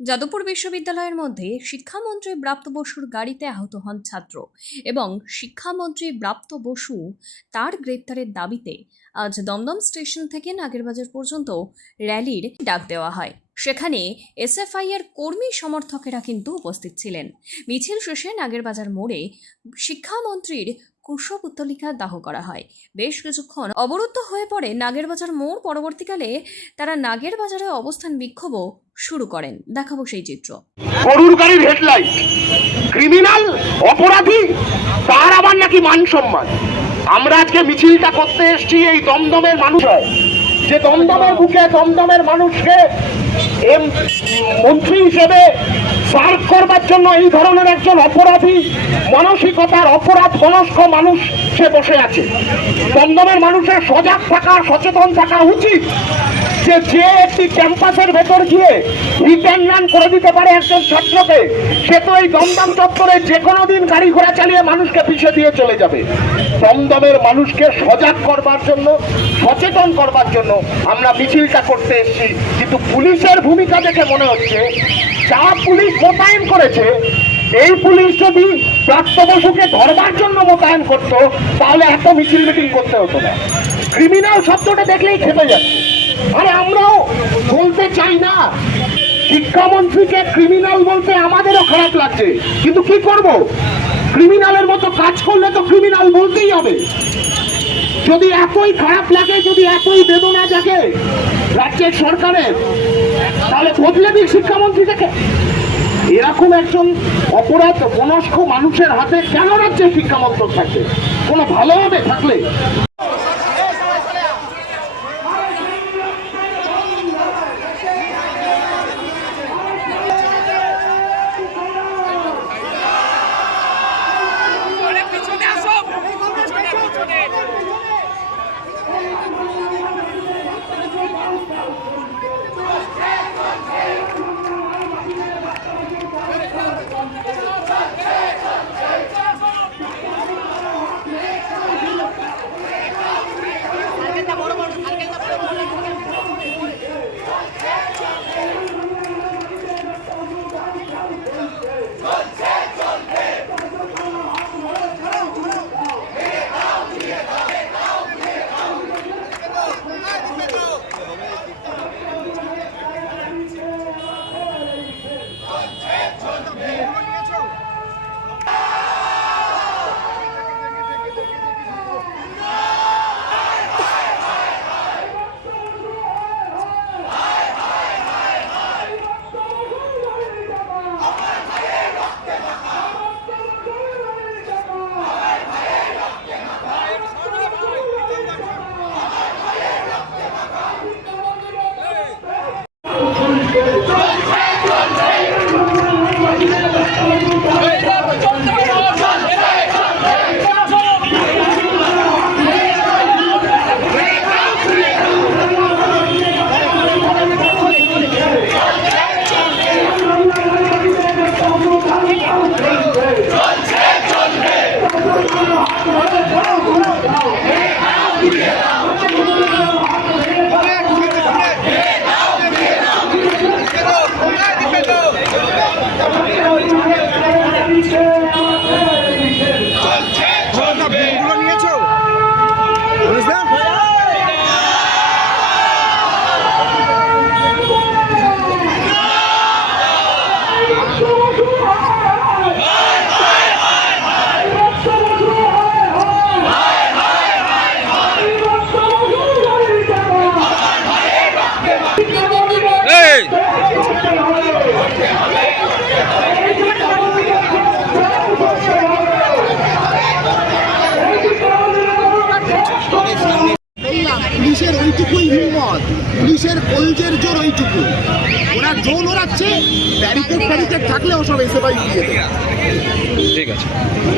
যাদবপুর বিশ্ববিদ্যালয়ের মধ্যে শিক্ষামন্ত্রী ব্রাপ্ত বসুর গাড়িতে আহত হন ছাত্র এবং শিক্ষামন্ত্রী ব্রাপ্ত বসু তার গ্রেপ্তারের দাবিতে আজ দমদম স্টেশন থেকে নাগেরবাজার পর্যন্ত র্যালির ডাক দেওয়া হয়। সেখানে এসএফআই এর কর্মী সমর্থকেরা কিন্তু উপস্থিত ছিলেন। মিছিল শেষে নাগেরবাজার মোড়ে শিক্ষামন্ত্রীর কুশব দাহ করা হয়। বেশ কিছুক্ষণ অবরুদ্ধ হয়ে পড়ে নাগেরবাজার মোড়। পরবর্তীকালে তারা নাগেরবাজারে অবস্থান বিক্ষোভও শুরু করেন। দেখাবো সেই চিত্র। গরুর গাড়ির হেডলাইট, ক্রিমিনাল, অপরাধী, তার আবার নাকি মান সম্মান। আমরা আজকে মিছিলটা করতে এসেছি এই দমদমের মানুষ যে দমদমের বুকে দমদমের মানুষকে এম মন্ত্রী হিসেবে সার্ভ করবার জন্য এই ধরনের একজন অপরাধী, মানসিকতার অপরাধ মনস্ক মানুষ সে বসে আছে। দমদমের মানুষের সজাগ থাকা, সচেতন থাকা উচিত যে যে একটি ক্যাম্পাসের ভেতর গিয়ে রিটার্ন করে দিতে পারে একজন ছাত্রকে, সে তো এই দমদম চত্বরে যে কোনো দিন গাড়ি ঘোড়া চালিয়ে মানুষকে পিছিয়ে দিয়ে চলে যাবে। দমদমের মানুষকে সজাগ করবার জন্য, সচেতন করবার জন্য আমরা মিছিলটা করতে এসেছি। কিন্তু পুলিশের ভূমিকা দেখে মনে হচ্ছে যা পুলিশ মোতায়েন করেছে, এই পুলিশ যদি প্রাপ্ত বসুকে ধরবার জন্য মোতায়েন করতো, তাহলে এত মিছিল মিটিং করতে হতো না। ক্রিমিনাল শব্দটা দেখলেই খেপে যাচ্ছে। আরে আমরাও বলতে চাই না। শিক্ষামন্ত্রীকে ক্রিমিনাল বলতে আমাদেরও খারাপ লাগছে। কিন্তু কি করব? ক্রিমিনালের মতো কাজ করলে তো ক্রিমিনাল বলতেই হবে। যদি এতই খারাপ লাগে, যদি এতই বেদনা জাগে রাজ্যের সরকারের, তাহলে বদলে দিক শিক্ষামন্ত্রী থেকে এরকম একজন অপরাধ মনস্ক মানুষের হাতে কেন রাজ্যের শিক্ষামন্ত্রক থাকবে? কোনো ভালো হবে থাকলে? পুলিশের ওইটুকুই হিম্মত, পুলিশের কলজের জোর ওইটুকু ওরা জোন ওড়াচ্ছে ব্যারিকেড ফ্যারিকেড থাকলে ওসব এসে দিয়ে ঠিক আছে।